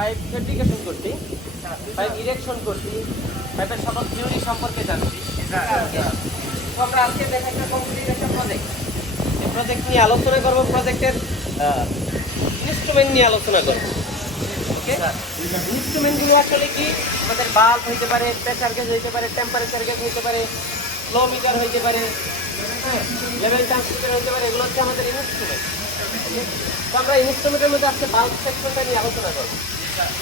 Pipe fabrication করছি pipe erection করছি পাইপের সকল থিওরি সম্পর্কে জানছি। আমরা আজকে দেখা কমপ্লিট একটা প্রজেক্ট এই প্রজেক্ট নিয়ে আলোচনা করব প্রজেক্টের ইনস্ট্রুমেন্ট নিয়ে আলোচনা করব। ওকে ইনস্ট্রুমেন্টগুলো আসলে কি? আমাদের বাল্ব হইতে পারে প্রেসার গেজ হইতে পারে টেম্পারেচার গেজ হইতে পারে ফ্লো মিটার হইতে পারে হ্যাঁ লেভেল ট্রান্সমিটার হইতে পারে, এগুলো হচ্ছে আমাদের ইনস্ট্রুমেন্ট তো আমরা ইনস্ট্রুমেন্টের মধ্যে আজকে বাল্ব সেকশনটা নিয়ে আলোচনা করব।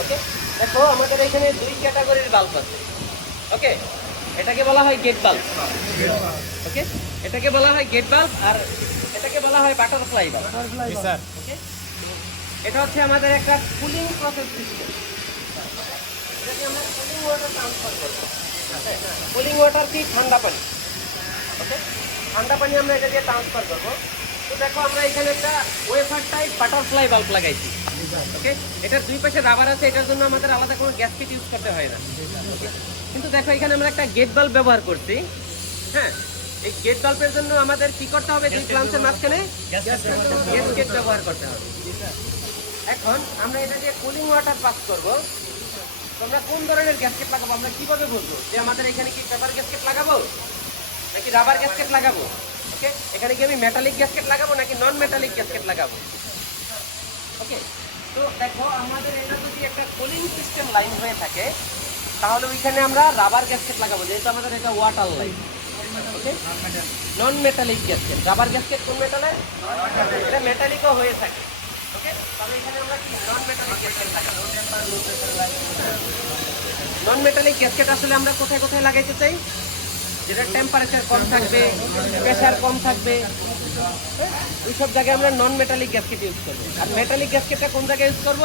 ওকে দেখো আমাদের এখানে দুই ক্যাটাগরির বাল্ব আছে। ওকে এটাকে বলা হয় গেট বাল্ব ওকে এটাকে বলা হয় গেট বাল্ব আর এটাকে বলা হয় বাটারফ্লাই বাল্ব স্যার ওকে এটা হচ্ছে আমাদের একটা কুলিং প্রসেস সিস্টেম এটাকে আমরা কুলিং ওয়াটার ট্রান্সফার করব। কুলিং ওয়াটার কি? ঠান্ডা পানি। ওকে ঠান্ডা পানি আমরা এটা দিয়ে ট্রান্সফার করব। তো দেখো আমরা এখানে একটা ওয়েফার টাইপ বাটারফ্লাই বাল্ব লাগাইছি। ওকে এটার দুই পাশে রাবার আছে এটার জন্য আমাদের আলাদা কোনো গ্যাসকেট ইউজ করতে হয় না। কিন্তু দেখো এখানে আমরা একটা গেট বাল্ব ব্যবহার করছি। হ্যাঁ? এই গেট বাল্বের জন্য আমাদের কি করতে হবে? দুই প্লান্সের মাঝখানে গ্যাসকেট ব্যবহার করতে হবে। এখন আমরা এটা দিয়ে কুলিং ওয়াটার পাস করব। তো আমরা কোন ধরনের গ্যাসকেট লাগাবো? আমরা কীভাবে বলব যে আমাদের এখানে কি পেপার গ্যাসকেট লাগাবো? নাকি রাবার গ্যাসকেট লাগাবো? ওকে এখানে কি আমি মেটালিক গ্যাসকেট লাগাবো নাকি নন মেটালিক গ্যাসকেট লাগাবো? ওকে তো দেখো, আমাদের এটা যদি একটা কুলিং সিস্টেম লাইন হয়ে থাকে, তাহলে ওইখানে আমরা রাবার গ্যাসকেট লাগাবো, যেহেতু আমাদের এটা water line non metallic gasket rubber gasket কোন মেটালে এটা মেটালিকও হয়ে থাকে। ওকে তাহলে এখানে আমরা কি নন মেটালিক গ্যাসকেট লাগাবো? নন মেটালিক গ্যাসকেট আসলে আমরা কোথায় কোথায় লাগাইতে চাই? যেটা টেম্পারেচার কম থাকবে প্রেশার কম থাকবে? ওইসব জায়গায় আমরা নন মেটালিক গ্যাসকেট ইউজ করব। আর মেটালিক গ্যাসকেটটা কোন জায়গায় ইউজ করব?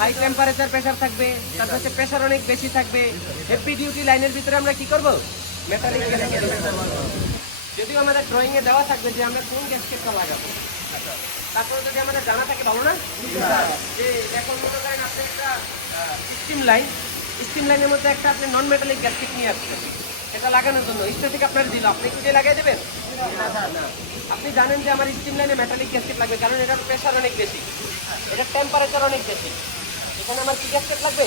হাই টেম্পারেচার প্রেশার থাকবে তারপর হচ্ছে প্রেশার অনেক বেশি থাকবে। হেভি ডিউটি লাইনের ভিতরে আমরা কি করব? মেটালিক গ্যাসকেট যদিও আমাদের ড্রয়িংয়ে দেওয়া থাকবে যে আমরা কোন গ্যাসকেটটা লাগাবো। তারপরে যদি আমাদের জানা থাকে, ভালো না? যে এখন মনে করেন আপনি একটা স্টিম লাইন স্টিম লাইনের মধ্যে একটা আপনি নন মেটালিক গ্যাসকেট নিয়ে আসছেন। এটা লাগানোর জন্য। স্টেটিক আপনার দিল। আপনি কি লাগিয়ে দেবেন? না না আপনি জানেন যে আমার স্টিম লাইনে মেটালিক গ্যাসকেট লাগবে কারণ এটার প্রেশার অনেক বেশি। এটার টেম্পারেচার অনেক বেশি। এখানে আমার কি গ্যাসকেট লাগবে?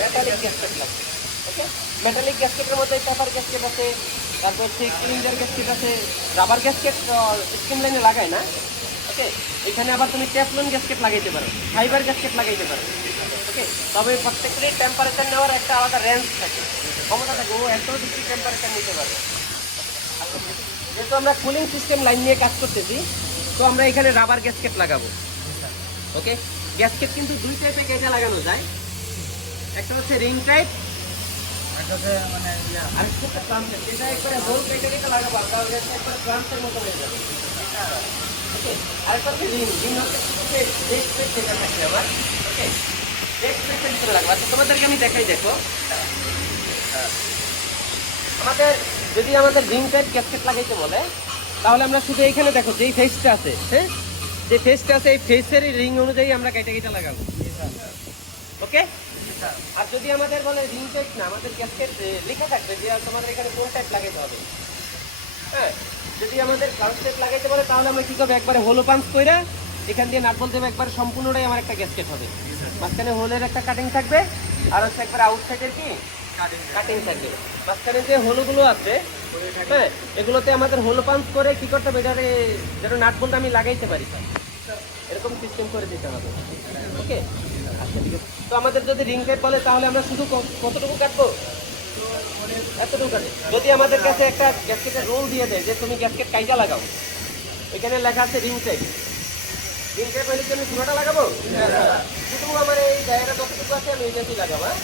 মেটালিক গ্যাসকেট লাগবে। ওকে মেটালিক গ্যাসকেটের মধ্যে পেপার গ্যাসকেট আছে তারপর হচ্ছে ক্লিনজার গ্যাসকেট আছে রাবার গ্যাসকেট স্টিম লাইনে লাগায় না। ওকে এখানে আবার তুমি টেফলন গ্যাসকেট লাগাইতে পারো ফাইবার গ্যাসকেট লাগাইতে পারো। ওকে তবে প্রত্যেকটারই টেম্পারেচার নেওয়ার একটা আলাদা রেঞ্জ থাকে। ক্ষমতা থাকে ও এত ডিগ্রি টেম্পারেচার নিতে পারবে। যেহেতু আমরা কুলিং সিস্টেম লাইন নিয়ে কাজ করতেছি তো আমরা এখানে রাবার গ্যাসকেট লাগাবো। ওকে গ্যাসকেট কিন্তু দুই টাইপে কেটে লাগানো যায়। একটা হচ্ছে রিং টাইপ মানে যেটা একবারে হোল কেটে কেটে লাগাবো এটা একবারে ট্রান্সের মতো হয়ে যাবে। ওকে আরেকটা হচ্ছে রিং রিং হচ্ছে থাকে আমার। ওকে আচ্ছা তোমাদেরকে আমি দেখাই দেখো। আমাদের, যদি আমাদের রিং টাইপ গ্যাসকেট লাগাইতে বলে, তাহলে আমরা শুধু এইখানে দেখো, যেই ফেসটা আছে হ্যাঁ? যে ফেসটা আছে, এই ফেসের রিং অনুযায়ী আমরা কেটে কেটে লাগাবো। ওকে আর যদি আমাদের বলে রিং টাইপ না, আমাদের গ্যাসকেট লেখা থাকবে যে তোমাদের এখানে কোন টাইপ লাগাইতে হবে। হ্যাঁ? যদি আমাদের ফার্স্ট টাইপ লাগাইতে বলে, তাহলে আমরা কি করব? একবারে হোলো পাঞ্চ কইরা এখান দিয়ে নাট বলতে হবে একবার সম্পূর্ণটাই আমার একটা গ্যাসকেট হবে। মাঝখানে হোলের একটা কাটিং থাকবে আর হচ্ছে একবার আউটসাইডের কি? কাটিং থাকবে। মাঝখানে যে হোলগুলো আছে হ্যাঁ এগুলোতে আমাদের হোলো পাঞ্চ করে কি করতে হবে? এটারে যেন নাট আমি লাগাইতে পারি এরকম সিস্টেম করে দিতে হবে। ওকে আচ্ছা ঠিক আছে। তো আমাদের যদি রিং টাইপ বলে তাহলে আমরা শুধু কতটুকু কাটবো? এতটুকু কাটে যদি আমাদের কাছে একটা গ্যাসকেটের রোল দিয়ে দেয় যে তুমি গ্যাসকেট কাইটা লাগাও এখানে লেখা আছে রিং টাইপ রিং টাইপ হলে কি আমি পুরোটা লাগাবো? শুধু আমার এই জায়গাটা যতটুকু আছে আমি ওইটাকেই লাগাবো হ্যাঁ?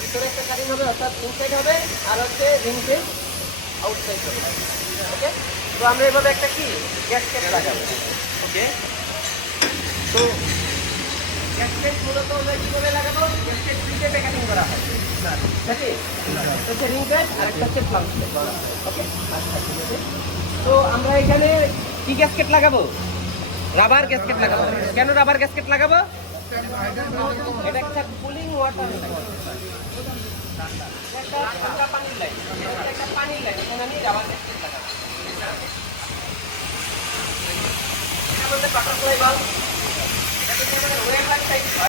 ভিতরে একটা কাটিং হবে, অর্থাৎ ইনসাইড হবে, আর হচ্ছে রিং আউটসাইড হবে, ওকে? তো আমরা এভাবে একটা কি? গ্যাসকেট লাগাবো, ওকে? তো গ্যাসকেট মূলত আমরা কীভাবে লাগাবো? গ্যাসকেট দুই কাটিং করা হয়। নাকি? হচ্ছে রিং টাইপ আর একটা হচ্ছে প্লাম ওকে? আচ্ছা ঠিক আছে। তো আমরা এখানে কি গ্যাসকেট লাগাবো? রাবার গ্যাসকেট লাগাবো। কেন রাবার গ্যাসকেট লাগাবো? এটা একটা কুলিং ওয়াটার পানির লাইন একটা লাগে লাইন আমি রাবার গ্যাসকেট লাগাবো। এটা বলতে বাটারফ্লাই বাল্ব এটা